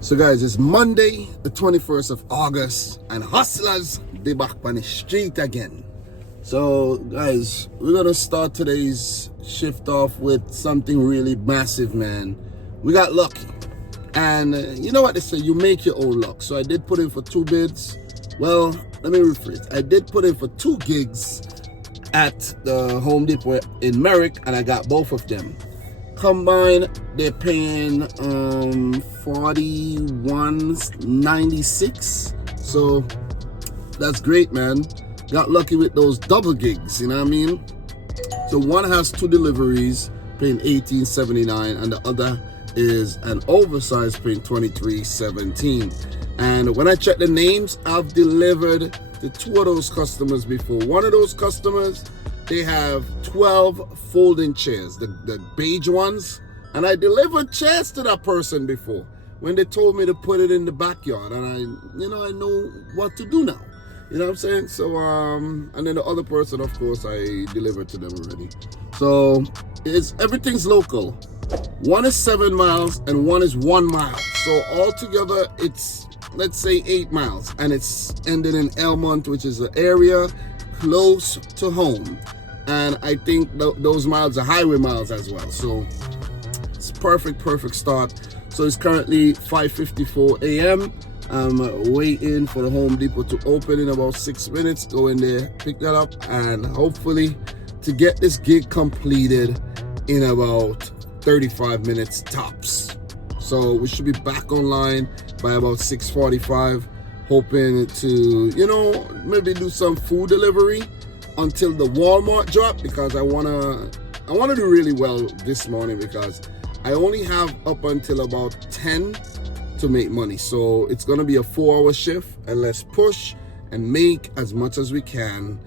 So guys, it's Monday, the 21st of August, and hustlers, they back on the street again. So guys, we're gonna start today's shift off with something really massive, man. We got lucky. And you know what they say, you make your own luck. So I did put in for 2 bids. Well, let me rephrase. I did put in for 2 gigs at the Home Depot in Merrick, and I got both of them. Combined, they're paying $41.96. So that's great, man. Got lucky with those double gigs, you know what I mean? So one has 2 deliveries paying $18.79, and the other is an oversized paying $23.17. And when I check the names, I've delivered to 2 of those customers before. One of those customers, they have 12 folding chairs, the beige ones. And I delivered chairs to that person before when they told me to put it in the backyard. And I know what to do now. You know what I'm saying? So, and then the other person, of course, I delivered to them already. So everything's local. One is 7 miles and one is 1 mile. So altogether, it's, let's say 8 miles. And it's ended in Elmont, which is an area close to home. And I think those miles are highway miles as well. So it's perfect start. So it's currently 5:54 a.m. I'm waiting for the Home Depot to open in about 6 minutes. Go in there, pick that up, and hopefully to get this gig completed in about 35 minutes tops. So we should be back online by about 6:45, hoping to, maybe do some food delivery until the Walmart drop, because I wanna do really well this morning, because I only have up until about 10 to make money. So it's gonna be a 4-hour shift, and let's push and make as much as we can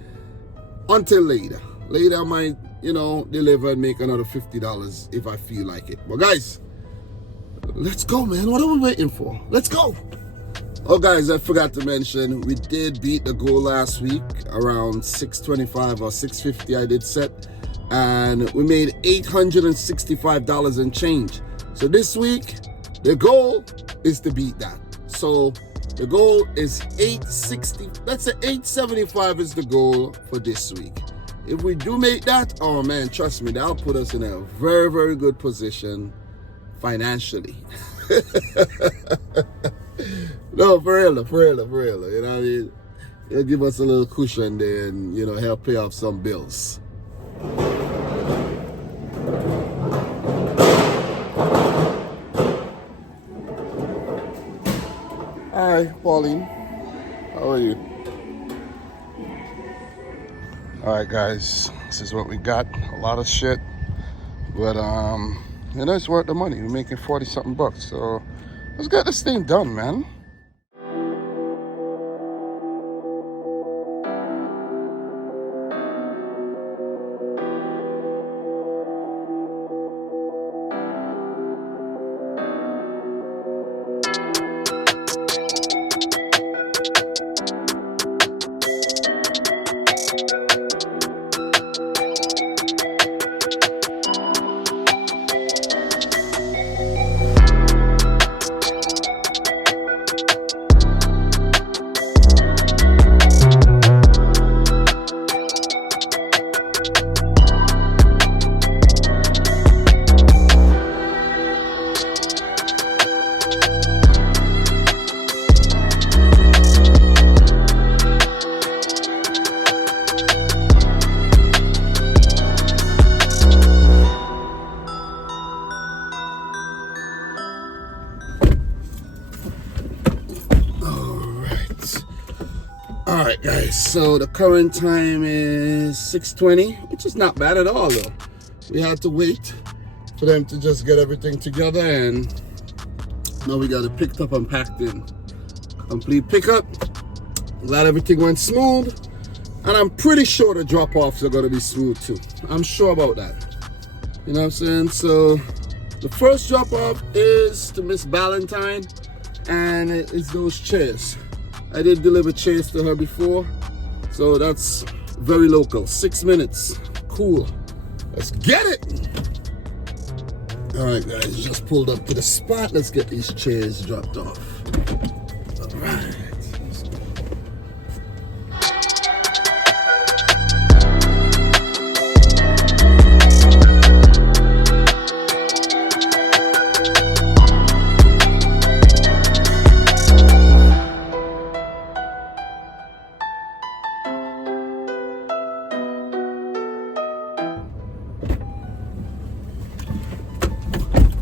until later. Later I might, deliver and make another $50 if I feel like it. But guys, let's go, man. What are we waiting for? Let's go. Oh guys, I forgot to mention, we did beat the goal last week around 625 or 650 I did set, and we made $865 and change. So this week, the goal is to beat that. So the goal is 860, let's say 875 is the goal for this week. If we do make that, oh man, trust me, that'll put us in a very good position financially. No, for real. You know what I mean? It'll give us a little cushion there and, help pay off some bills. Hi, Pauline. How are you? All right, guys. This is what we got. A lot of shit. But, it's worth the money. We're making 40-something bucks. So let's get this thing done, man. All right, guys, so the current time is 6:20, which is not bad at all, though. We had to wait for them to just get everything together, and now we got it picked up and packed in. Complete pickup. Glad everything went smooth, and I'm pretty sure the drop-offs are going to be smooth, too. I'm sure about that. You know what I'm saying? So the first drop-off is to Miss Valentine, and it's those chairs. I did deliver chairs to her before, so that's very local. 6 minutes. Cool. Let's get it. All right, guys, just pulled up to the spot. Let's get these chairs dropped off. All right.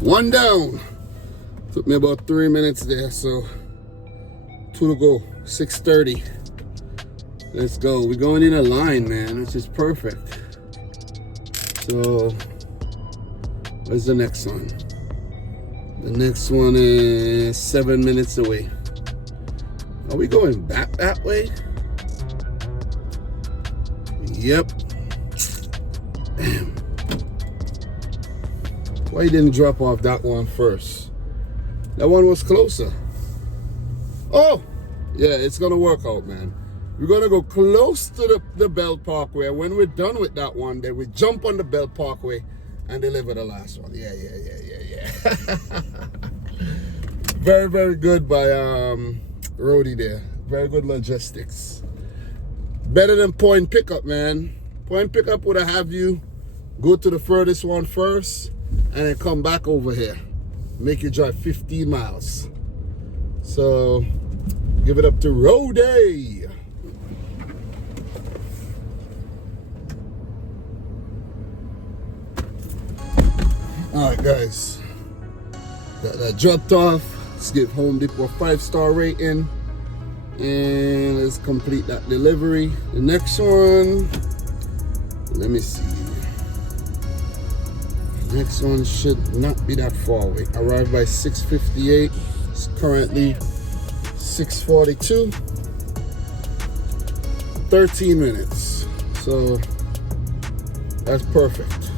One down. Took me about 3 minutes there, so 2 to go. 6:30. Let's go. We're going in a line, man, which is perfect. So, where's the next one? The next one is 7 minutes away. Are we going back that way? Yep. Damn. Why you didn't drop off that one first? That one was closer. Oh, yeah, it's gonna work out, man. We're gonna go close to the Belt Parkway. When we're done with that one, then we jump on the Belt Parkway and deliver the last one. Yeah. Very, very good by Roadie there. Very good logistics. Better than point pickup, man. Point pickup would have you go to the furthest one first and then come back over here. Make you drive 15 miles. So, give it up to Roadie. All right, guys. Got that dropped off. Let's give Home Depot a 5-star rating. And let's complete that delivery. The next one, let me see. Next one should not be that far away. Arrived by 6:58. It's currently 6:42. 13 minutes. So that's perfect.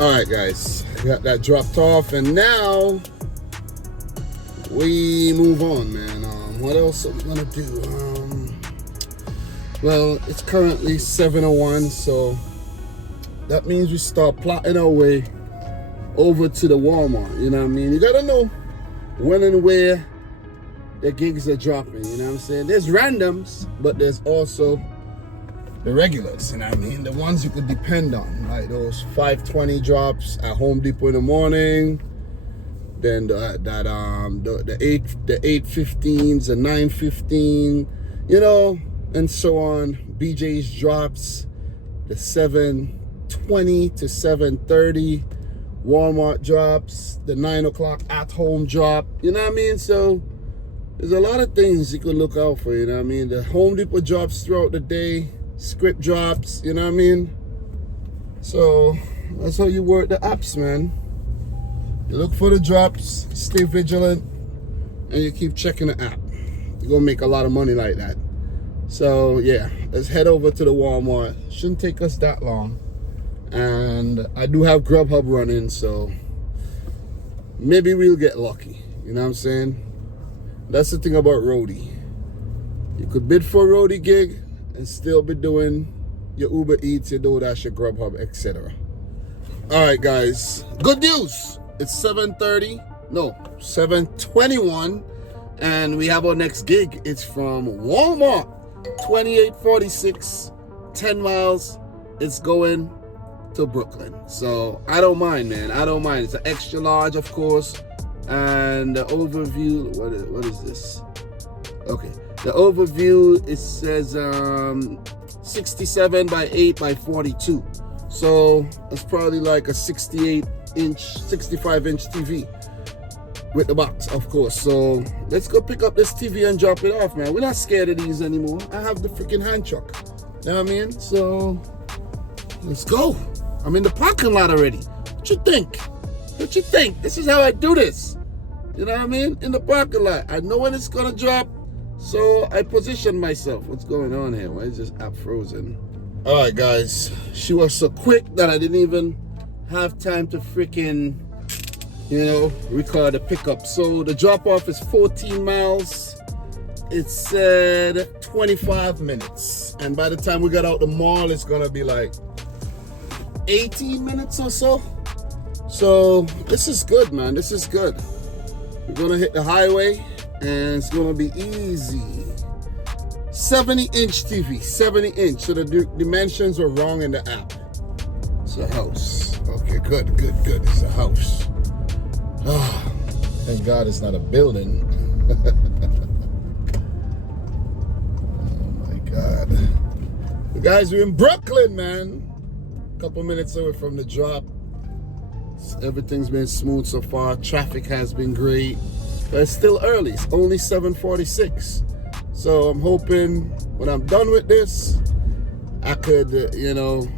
All right, guys, got that dropped off, and now we move on, man. What else are we gonna do? Well, it's currently 7:01, so that means we start plotting our way over to the Walmart. You know what I mean? You gotta know when and where the gigs are dropping. You know what I'm saying? There's randoms, but there's also the regulars, you know what I mean? The ones you could depend on, like those 5:20 drops at Home Depot in the morning, then the 8:15s, the 9:15, you know, and so on. BJ's drops, the 7:20 to 7:30, Walmart drops, the 9 o'clock at home drop, you know what I mean? So there's a lot of things you could look out for, you know what I mean? The Home Depot drops throughout the day, script drops, you know what I mean? So that's how you work the apps, man. You look for the drops, stay vigilant, and you keep checking the app. You're gonna make a lot of money like that. So yeah, let's head over to the Walmart. Shouldn't take us that long. And I do have Grubhub running, so maybe we'll get lucky. You know what I'm saying? That's the thing about Roadie. You could bid for a Roadie gig, and still be doing your Uber Eats, your DoorDash, your Grubhub, etc. All right, guys, good news. It's 7:21, and we have our next gig. It's from Walmart, 2846, 10 miles. It's going to Brooklyn. So I don't mind, man. I don't mind. It's an extra large, of course. And the overview, what is this? Okay, the overview, it says 67 by 8 by 42. So it's probably like a 65-inch TV with the box, of course. So let's go pick up this TV and drop it off, man. We're not scared of these anymore. I have the freaking hand truck. You know what I mean? So let's go. I'm in the parking lot already. What you think? What you think? This is how I do this. You know what I mean? In the parking lot. I know when it's gonna drop, so I position myself. What's going on here? Why is this app frozen? All right, guys. She was so quick that I didn't even have time to freaking, record the pickup. So the drop off is 14 miles. It said 25 minutes. And by the time we got out the mall, it's gonna be like 18 minutes or so. So this is good, man. This is good. We're gonna hit the highway and it's gonna be easy. 70-inch TV, 70-inch. So the dimensions were wrong in the app. It's a house. Okay, good. It's a house. Oh, thank God it's not a building. Oh my God. You guys, we're in Brooklyn, man. A couple minutes away from the drop. Everything's been smooth so far. Traffic has been great, but it's still early. It's only 7:46. So I'm hoping when I'm done with this, I could, get a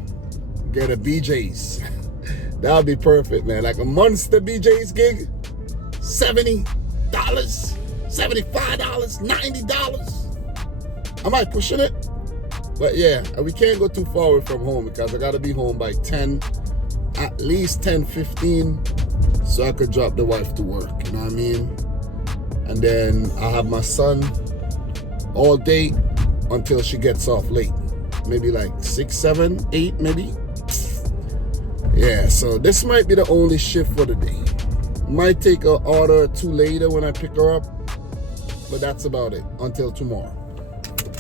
BJ's. That would be perfect, man. Like a monster BJ's gig. $70, $75, $90. I might pushing it. But yeah, we can't go too far away from home because I got to be home by 10, at least 10:15, so I could drop the wife to work, you know what I mean? And then I have my son all day until she gets off late. Maybe like 6, 7, 8 maybe. Yeah, so this might be the only shift for the day. Might take an order or two later when I pick her up, but that's about it until tomorrow.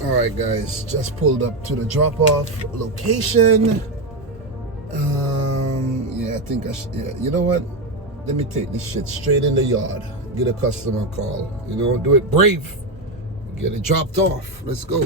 All right, guys, just pulled up to the drop-off location. Yeah, I think I should, you know what? Let me take this shit straight in the yard. Get a customer call. Do it brave. Get it dropped off. Let's go.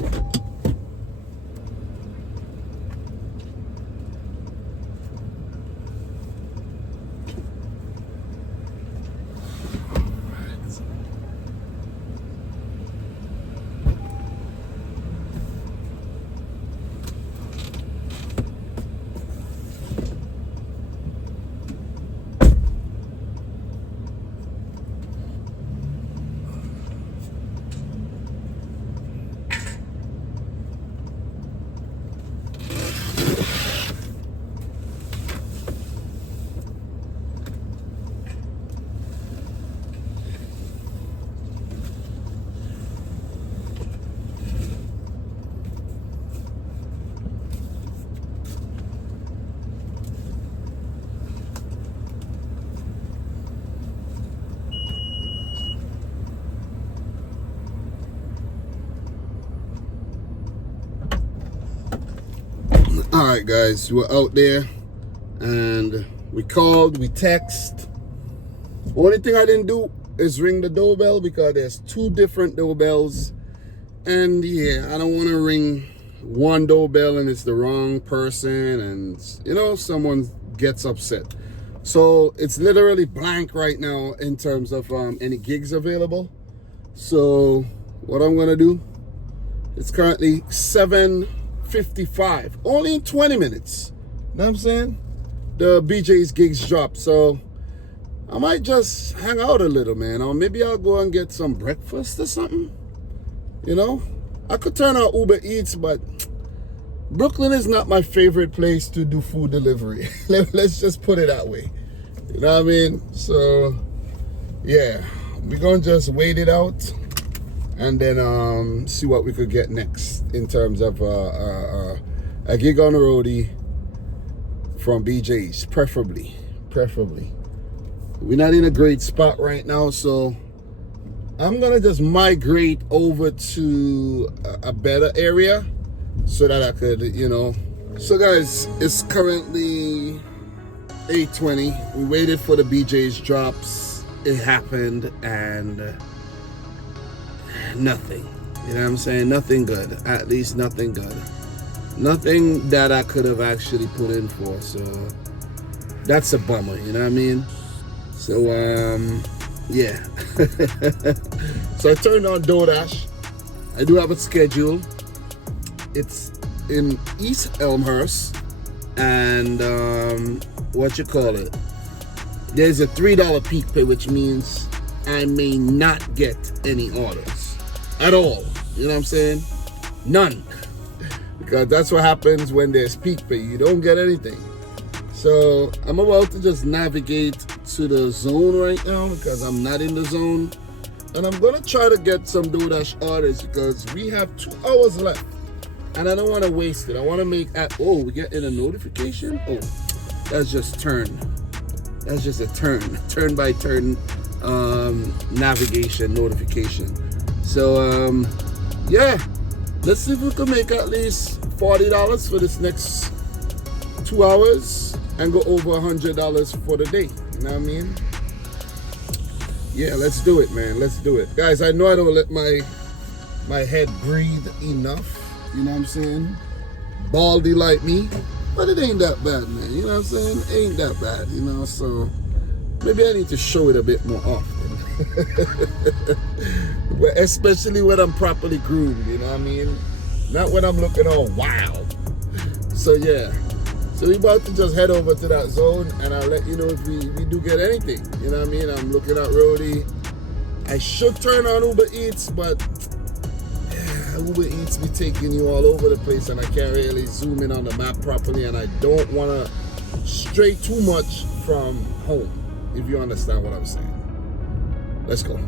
All right, guys, we're out there and we called, we text. Only thing I didn't do is ring the doorbell because there's 2 different doorbells. And yeah, I don't want to ring one doorbell and it's the wrong person and, someone gets upset. So it's literally blank right now in terms of any gigs available. So what I'm going to do, it's currently 7:55, only in 20 minutes. You know what I'm saying? The BJ's gigs drop. So I might just hang out a little, man. Or maybe I'll go and get some breakfast or something. I could turn on Uber Eats, but Brooklyn is not my favorite place to do food delivery. Let's just put it that way. You know what I mean? So, yeah, we're going to just wait it out. and then see what we could get next in terms of a gig on the roadie from BJ's, preferably. We're not in a great spot right now, so I'm gonna just migrate over to a better area so that I could, you know. So guys, it's currently 8:20. We waited for the BJ's drops. It happened, and nothing. You know what I'm saying? Nothing good. At least nothing good. Nothing that I could have actually put in for. So that's a bummer. You know what I mean? So yeah. So I turned on Doordash. I do have a schedule. It's in East Elmhurst, and what you call it? There's a $3 Peakpay, which means I may not get any orders at all. You know what I'm saying? None. Because that's what happens when there's Peakpay. You don't get anything. So I'm about to just navigate to the zone right now because I'm not in the zone. And I'm going to try to get some Doordash orders because we have 2 hours left. And I don't want to waste it. I want to make... Oh, we're getting a notification? Oh, that's just turn. That's just a turn by turn navigation notification. So, yeah. Let's see if we can make at least $40 for this next 2 hours and go over $100 for the day. You know what I mean? Yeah, let's do it, man. Let's do it. Guys, I know I don't let my head breathe enough. You know what I'm saying? Baldy like me. But it ain't that bad, man. You know what I'm saying? It ain't that bad, you know? So maybe I need to show it a bit more often. But especially when I'm properly groomed, you know what I mean? Not when I'm looking all wild. So yeah. So we about to just head over to that zone, and I'll let you know if we do get anything. You know what I mean? I'm looking at Roadie. I should turn on Uber Eats, but yeah, Uber Eats be taking you all over the place, and I can't really zoom in on the map properly, and I don't want to stray too much from home, if you understand what I'm saying. Let's go.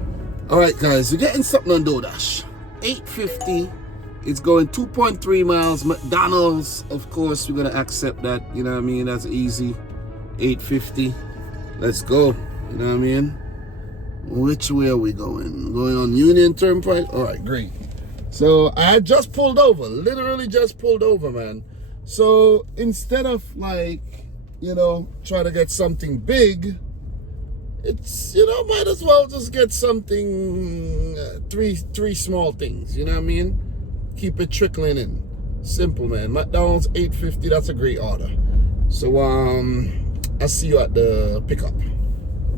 All right, guys, we're getting something on Doordash. 8:50. It's going 2.3 miles. McDonald's, of course, we're going to accept that. You know what I mean? That's easy. 8:50. Let's go. You know what I mean? Which way are we going? Going on Union Turnpike? All right, great. So I had just pulled over. Literally just pulled over, man. So instead of like, you know, try to get something big, it's, you know, might as well just get something, three small things. You know what I mean? Keep it trickling in. Simple, man. McDonald's 8.50. That's a great order. So I'll see you at the pickup.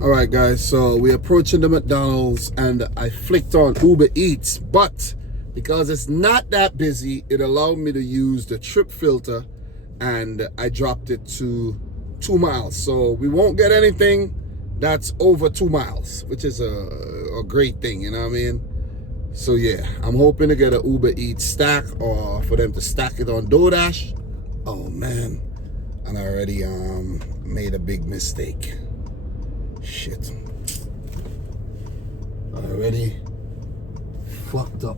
All right, guys. So we're approaching the McDonald's, and I flicked on Uber Eats, but because it's not that busy, it allowed me to use the trip filter, and I dropped it to 2 miles. So we won't get anything that's over 2 miles, which is a great thing. You know what I mean? So yeah, I'm hoping to get an Uber Eats stack, or for them to stack it on Doordash. Oh man, and I already made a big mistake. Shit. I already fucked up.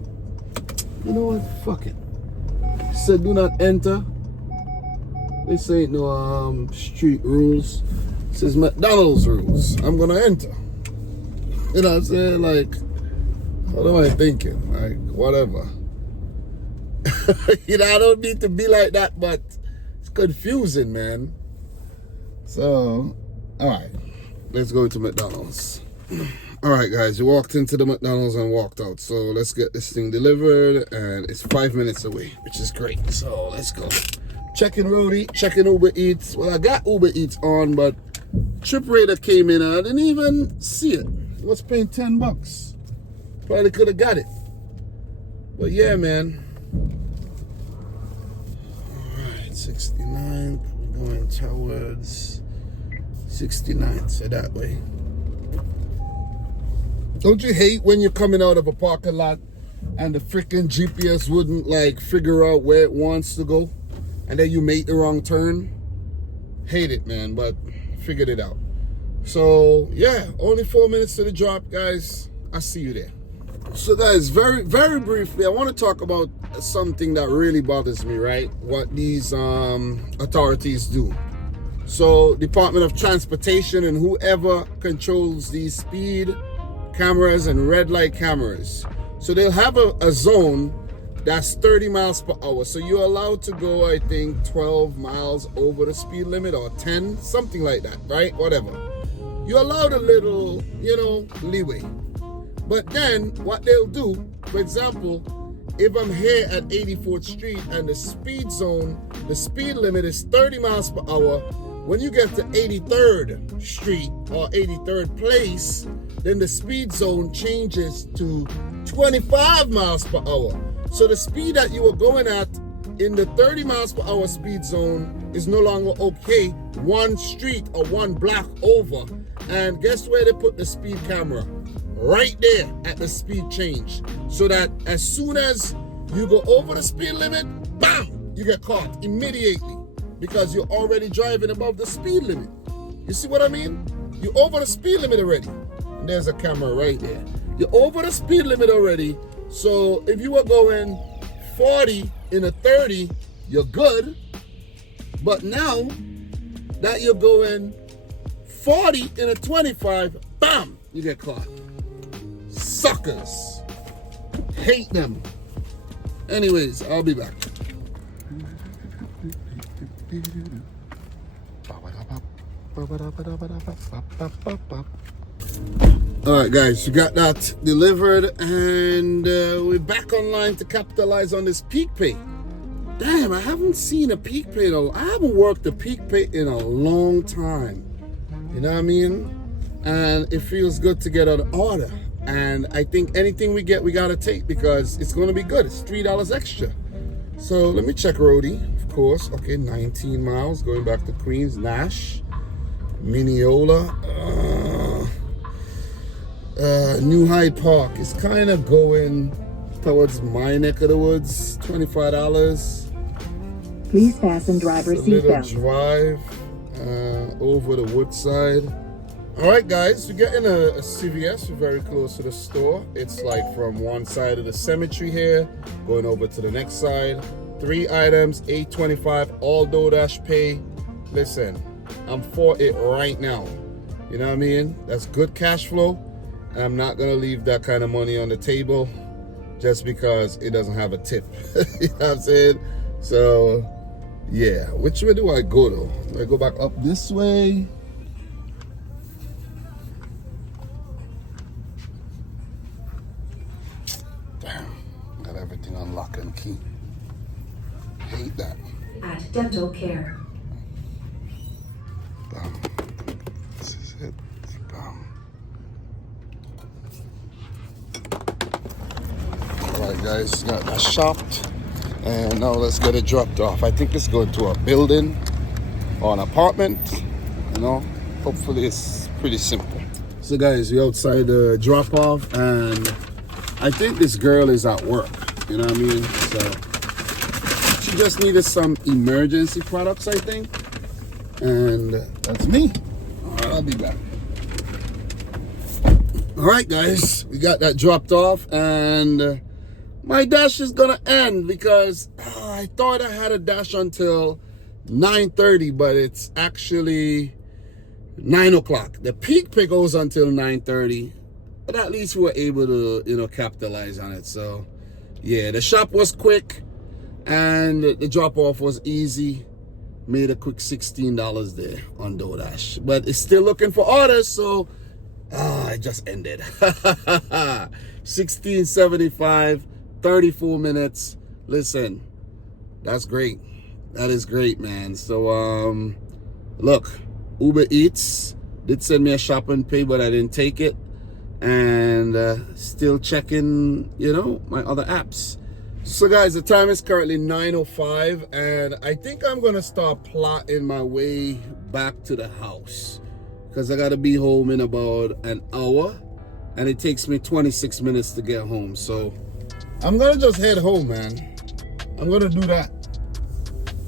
You know what? Fuck it. It said do not enter. This ain't no street rules. It says McDonald's rules. I'm gonna enter. You know what I'm saying? Like, what am I thinking? Like, whatever. You know, I don't need to be like that, but it's confusing, man. So, all right. Let's go to McDonald's. All right, guys. We walked into the McDonald's and walked out. So, let's get this thing delivered. And it's 5 minutes away, which is great. So, let's go. Checking Roadie, checking Uber Eats. Well, I got Uber Eats on, but Trip Raider came in and I didn't even see it. I was paying $10. Probably could have got it. But yeah, man. Alright, 69. We're going towards 69. So that way. Don't you hate when you're coming out of a parking lot and the freaking GPS wouldn't like figure out where it wants to go, and then you make the wrong turn? Hate it, man, but figured it out. So yeah, only 4 minutes to the drop, guys. I'll see you there. So guys, very briefly, I want to talk about something that really bothers me, right? What these authorities do. So Department of Transportation and whoever controls these speed cameras and red light cameras. So they'll have a zone that's 30 miles per hour. So you're allowed to go, I think, 12 miles over the speed limit or 10, something like that, right? Whatever. You're allowed a little, leeway. But then what they'll do, for example, if I'm here at 84th Street and the speed zone, the speed limit is 30 miles per hour, when you get to 83rd Street or 83rd Place, then the speed zone changes to 25 miles per hour. So the speed that you were going at in the 30 miles per hour speed zone is no longer okay, one street or one block over. And guess where they put the speed camera? Right there at the speed change. So that as soon as you go over the speed limit, bam, you get caught immediately because you're already driving above the speed limit. You see what I mean? You're over the speed limit already. And there's a camera right there. You're over the speed limit already. So if you were going 40 in a 30, you're good. But now that you're going 40 in a 25, bam, you get caught. Suckers. Hate them. Anyways, I'll be back. Alright guys, you got that delivered and we're back online to capitalize on this Peakpay. Damn, I haven't seen a Peakpay though. I haven't worked a Peakpay in a long time. You know what I mean? And it feels good to get an order. And I think anything we get, we gotta take because it's gonna be good. It's $3 extra. So let me check Roadie, of course. Okay, 19 miles going back to Queens, Nash, Mineola, New Hyde Park. It's kind of going towards my neck of the woods. $25. Please fasten driver's seatbelt. Drive over the Woodside. All right, guys, we're getting a CVS. We're very close to the store. It's like from one side of the cemetery here, going over to the next side. 3 items, $8.25, all Doordash Pay. Listen, I'm for it right now. You know what I mean? That's good cash flow. And I'm not gonna leave that kind of money on the table just because it doesn't have a tip. You know what I'm saying? So, yeah. Which way do I go though? Do I go back up this way? Got everything on lock and key. Hate that. At Dental Care. This is it. Alright guys, got that shopped. And now let's get it dropped off. I think it's going to a building or an apartment. You know, hopefully it's pretty simple. So guys, we're outside the drop off and I think this girl is at work, you know what I mean? So she just needed some emergency products, I think. And that's me. All right, I'll be back. All right, guys, we got that dropped off and my dash is gonna end because I thought I had a dash until 9:30, but it's actually 9 o'clock. The Peakpay goes until 9:30. But at least we were able to, capitalize on it. So, yeah, the shop was quick and the drop-off was easy. Made a quick $16 there on Doordash. But it's still looking for orders, so it just ended. $16.75, 34 minutes. Listen, that's great. That is great, man. So, look, Uber Eats did send me a shopping pay, but I didn't take it. And still checking, my other apps. So guys, the time is currently 9:05 and I think I'm gonna start plotting my way back to the house because I gotta be home in about an hour and it takes me 26 minutes to get home. So I'm gonna just head home, man. I'm gonna do that.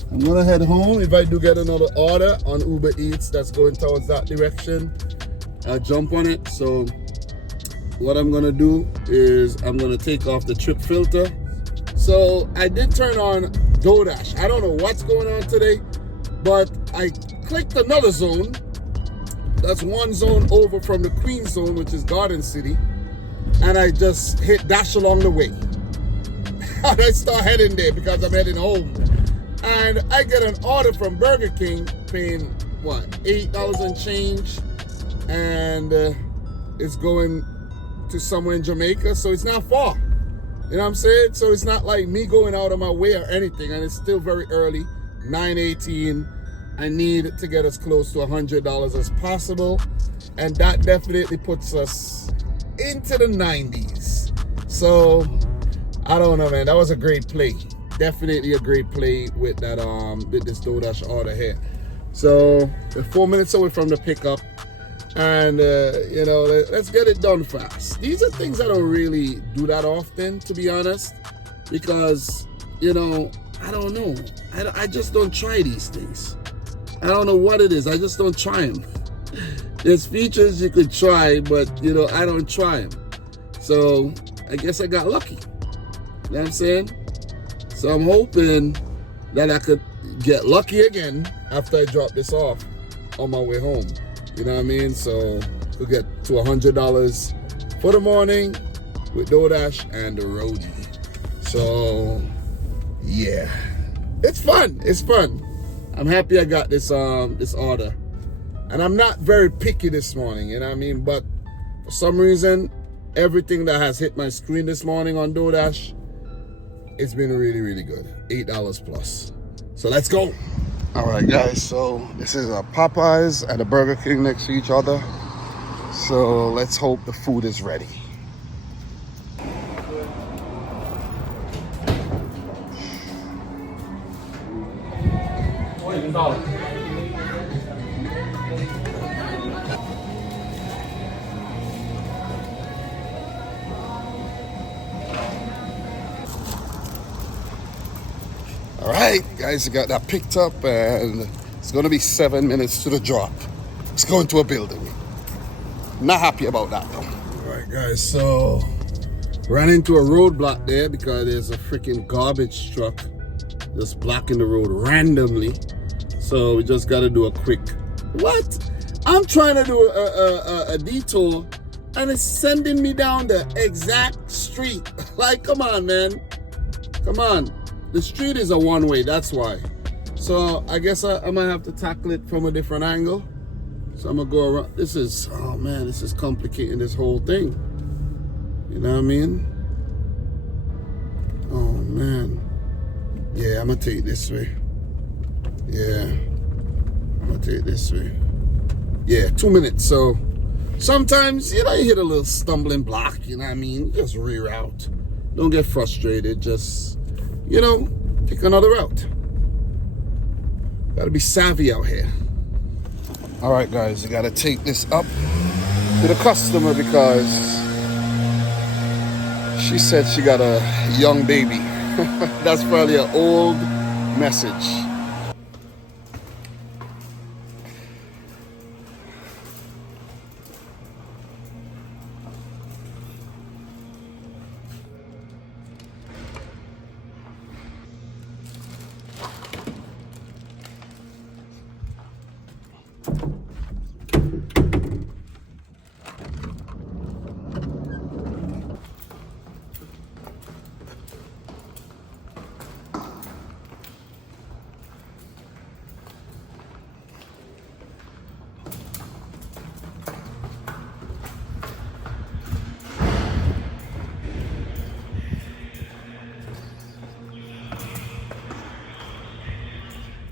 I'm gonna head home. If I do get another order on Uber Eats that's going towards that direction, I'll jump on it. So what I'm gonna do is I'm gonna take off the trip filter. So I did turn on Doordash. I don't know what's going on today, but I clicked another zone. That's one zone over from the Queen zone, which is Garden City. And I just hit dash along the way. And I start heading there because I'm heading home. And I get an order from Burger King paying, what, $8 and change. And it's going to somewhere in Jamaica, so it's not far. You know what I'm saying? So it's not like me going out of my way or anything, and it's still very early, 9:18. I need to get as close to $100 as possible, and that definitely puts us into the 90s. So I don't know, man. That was a great play. Definitely a great play with that with this Doordash order here. So we're 4 minutes away from the pickup. And, you know, let's get it done fast. These are things I don't really do that often, to be honest, because, you know, I don't know. I just don't try these things. I don't know what it is. I just don't try them. There's features you could try, but, you know, I don't try them. So I guess I got lucky. You know what I'm saying? So I'm hoping that I could get lucky again after I drop this off on my way home. You know what I mean? So we'll get to $100 for the morning with Doordash and the Roadie. So yeah, it's fun. It's fun. I'm happy I got this this order, and I'm not very picky this morning. You know what I mean? But for some reason, everything that has hit my screen this morning on Doordash, it's been really, really good. $8 plus. So let's go. All right, guys, so this is a Popeyes and a Burger King next to each other. So let's hope the food is ready. All right, guys, I got that picked up, and it's gonna be 7 minutes to the drop. It's going to a building. Not happy about that though. All right, guys, so ran into a roadblock there because there's a freaking garbage truck just blocking the road randomly. So we just gotta do a quick, what? I'm trying to do a detour, and it's sending me down the exact street. Like, come on, man. Come on. The street is a one-way, that's why. So I guess I might have to tackle it from a different angle. So I'm gonna go around. This is, oh man, this is complicating this whole thing. You know what I mean? Oh man. Yeah, I'm gonna take this way. Yeah, I'm gonna take this way. Yeah, 2 minutes. So sometimes, you know, you hit a little stumbling block, you know what I mean? Just reroute. Don't get frustrated, just, you know, take another route. Gotta be savvy out here. All right, guys, you gotta take this up to the customer because she said she got a young baby. That's probably an old message.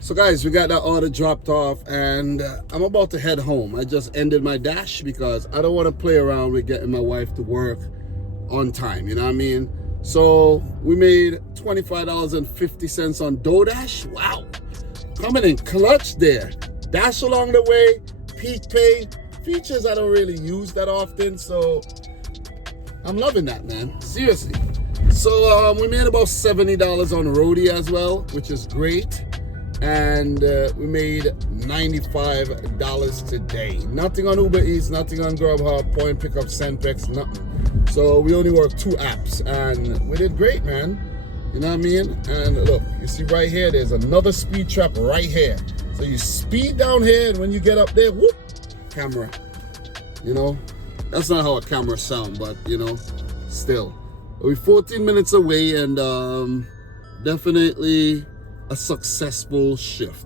So guys, we got that order dropped off, and I'm about to head home. I just ended my dash because I don't want to play around with getting my wife to work on time, you know what I mean? So we made $25.50 on Doordash. Wow, coming in clutch there. Dash along the way, Peakpay, features I don't really use that often, so I'm loving that, man, seriously. So we made about $70 on Roadie as well, which is great. And we made $95 today. Nothing on Uber Eats, nothing on Grubhub, Point Pickup, Centex, nothing. So we only worked 2 apps and we did great, man. You know what I mean? And look, you see right here, there's another speed trap right here. So you speed down here, and when you get up there, whoop, camera. You know, that's not how a camera sound, but you know, still. We're 14 minutes away, and definitely a successful shift.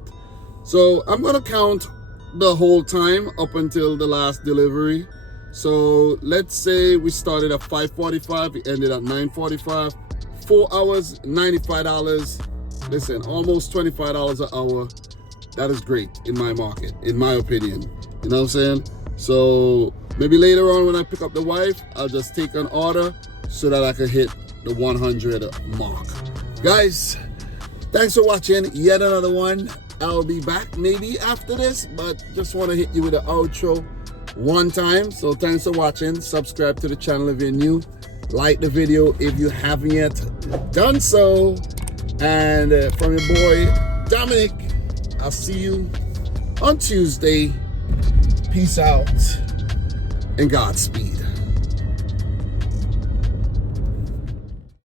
So I'm gonna count the whole time up until the last delivery. So let's say we started at 5:45, we ended at 9:45. 4 hours, $95. Listen, almost $25 an hour. That is great in my market, in my opinion. You know what I'm saying? So maybe later on when I pick up the wife, I'll just take an order so that I can hit the 100 mark. Guys, thanks for watching yet another one. I'll be back maybe after this, but just want to hit you with an outro one time. So thanks for watching. Subscribe to the channel if you're new. Like the video if you haven't yet done so. And from your boy Dominic, I'll see you on Tuesday. Peace out and Godspeed.